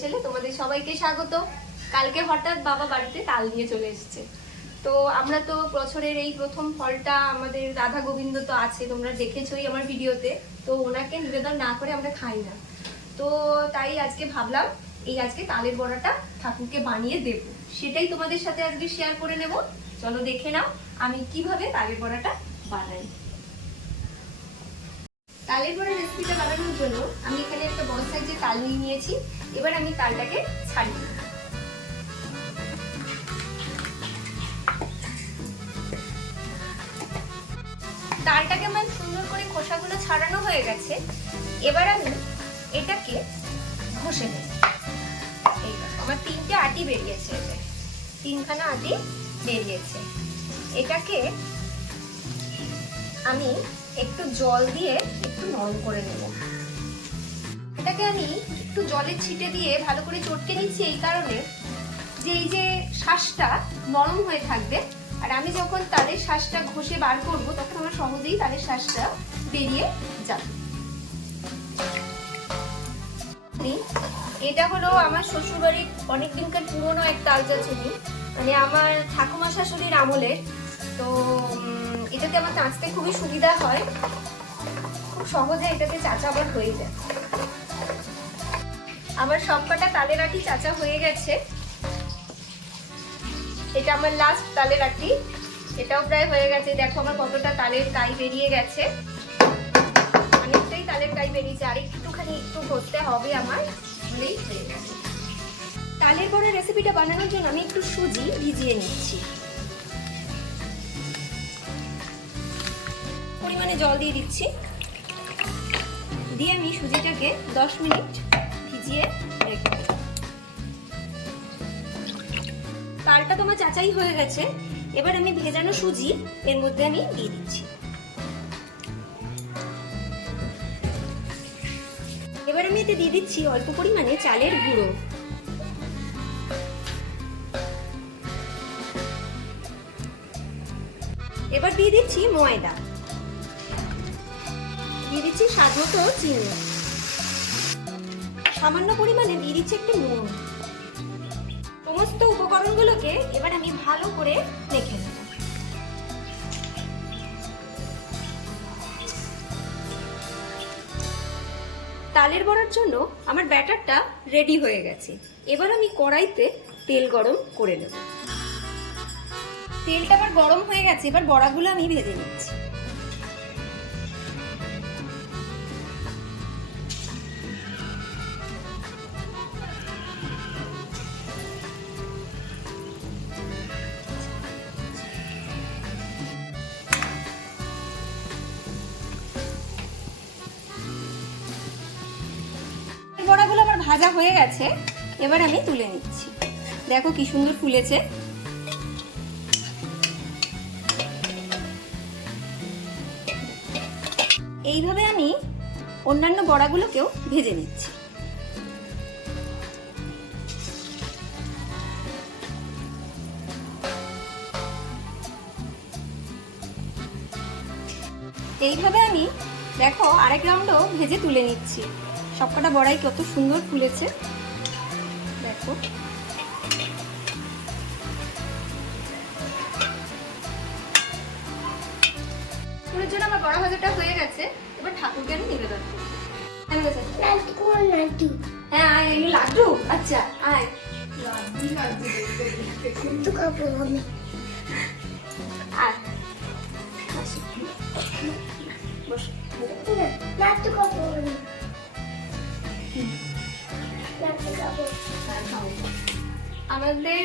হেসেলে তোমাদের সবাইকে স্বাগত। কালকে হঠাৎ বাবা বাড়িতে তাল নিয়ে চলে এসেছে। তো আমরা তো বছরের এই প্রথম ফলটা আমাদের রাধা গোবিন্দ তো আছে, তোমরা দেখেছোই আমার ভিডিওতে। তো ওনাকে নিবেদন না করে আমরা খাই না। তো তাই আজকে ভাবলাম, এই আজকে তালের বড়াটা ঠাকুরকে বানিয়ে দেব। সেটাই তোমাদের সাথে আজকে শেয়ার করে নেব। চলো দেখে নাও আমি কীভাবে তালের বড়াটা বানাই। তালের বড়া রেসিপিটা বানানোর জন্য আমি এখানে একটা বড় সাইজের তাল নিয়ে নিয়েছি। এবার আমি তালটাকে নেব। তালটাকে আমার সুন্দর করে খোসাগুলো ছাড়ানো হয়ে গেছে। এবার আমি এটাকে ঘষে নেব। আমার তিনটে আটি বেরিয়েছে তিনখানা আটি বেরিয়েছে। এটাকে আমি একটু জল দিয়ে একটু নরম করে নেব। এটাকে আমি একটু জলের ছিটে দিয়ে ভালো করে চটকে নিচ্ছি এই কারণে যে এই যে শ্বাসটা নরম হয়ে থাকবে, আর আমি যখন তাদের শ্বাসটা ঘষে বার করব, তখন আমার সহজেই তাদের শ্বাসটা বেরিয়ে যাবে। এটা হলো আমার শ্বশুরবাড়ির অনেক দিনকার পুরনো এক তালজা চুনি মানে আমার ঠাকুমা শাশুড়ির আমলের। তো এটাতে আমার চাঁচতে খুবই সুবিধা হয়। খুব সহজে এটাতে চাচা আবার হয়ে যায়। আমার সবকটা তালের আটি চাচা হয়ে গেছে। এটা আমার লাস্ট তালের আটি এটাও প্রায় হয়ে গেছে। দেখো আমার কতটা তালের কাই বেরিয়ে গেছে। অনেকটাই তালের কাই বেরিয়েছে। আর একটুখানি একটু ঘষতে হবে আমার হয়ে গেছে। তালের বড়া রেসিপিটা বানানোর জন্য আমি একটু সুজি ভিজিয়ে নিচ্ছি। পরিমাণে জল দিয়ে দিচ্ছি। দিয়ে আমি সুজিটাকে দশ মিনিট ভিজিয়ে রেখে। তালটা তোমার চাচাই হয়ে গেছে। এবার আমি ভেজানো সুজি এর মধ্যে আমি দিয়ে দিচ্ছি। এবার আমি এতে দিয়ে দিচ্ছি অল্প পরিমাণে চালের গুঁড়ো। এবার দিয়ে দিচ্ছি ময়দা। দিয়ে দিচ্ছি স্বাদ মতো চিনি। সামান্য পরিমাণে দিয়ে দিচ্ছি একটু নুন। সমস্ত উপকরণগুলোকে এবার আমি ভালো করে মেখে নেব। তালের বড়ার জন্য আমার ব্যাটারটা রেডি হয়ে গেছে। এবার আমি কড়াইতে তেল গরম করে নেব। তেলটা আবার গরম হয়ে গেছে, এবার বড়াগুলো আমি ভেজে নিচ্ছি। ভাজা হয়ে গেছে, এবার আমি তুলে নিচ্ছি। দেখো কি সুন্দর ফুলেছে। এইভাবে আমি অন্যান্য বড়াগুলোকেও ভেজে নিচ্ছি। এইভাবে আমি, দেখো, আরেক রাউন্ডও ভেজে তুলে নিচ্ছি। সবকটা বড়াই কত সুন্দর ফুলেছে। দেখো। জন্য আমার বড়া ভাজাটা হয়ে গেছে। এবার ঠাকুরকে আমি নিবেদন? হ্যাঁ আয় লাড্ডু। আচ্ছা আয়। আয় আমাদের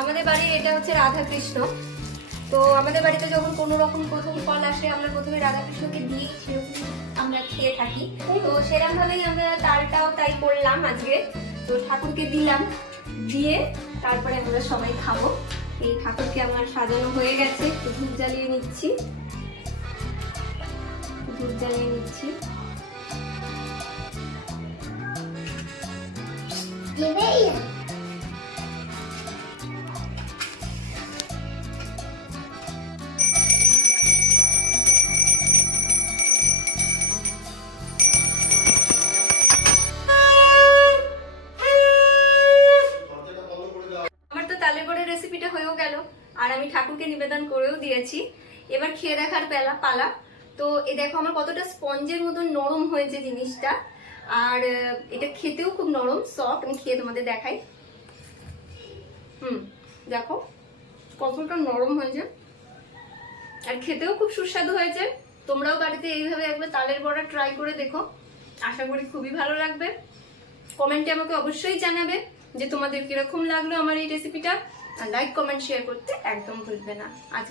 আমাদের বাড়ির এটা হচ্ছে রাধা কৃষ্ণ তো আমাদের বাড়িতে যখন কোনো রকম প্রথম ফল আসে, আমরা প্রথমে রাধা কৃষ্ণকে দিই আমরা খেয়ে থাকি। তো সেরকম ভাবেই আমরা তালটাও তাই করলাম আজকে। তো ঠাকুরকে দিলাম, দিয়ে তারপরে আমরা সবাই খাব। এই ঠাকুরকে আমার সাজানো হয়ে গেছে, একটু ধূপ জ্বালিয়ে নিচ্ছি। ধূপ জ্বালিয়ে নিচ্ছি। Yemeği ye. রেসিপিটা হয়েও গেল। আর আমি ঠাকুরকে নিবেদন করেও দিয়েছি। এবার খেয়ে দেখার পেলা পালা। তো এ দেখো, আমার কতটা স্পঞ্জের মতন নরম হয়েছে জিনিসটা। আর এটা খেতেও খুব নরম সফট আমি খেয়ে তোমাদের দেখাই। হুম, দেখো, কতটা নরম হয়েছে। আর খেতেও খুব সুস্বাদু হয়েছে। তোমরাও বাড়িতে এইভাবে একবার তালের বড়া ট্রাই করে দেখো। আশা করি খুবই ভালো লাগবে। কমেন্টে আমাকে অবশ্যই জানাবে যে তোমাদের কীরকম লাগল আমার এই রেসিপিটা লাইক কমেন্ট শেয়ার করতে একদম ভুলবে না। আজ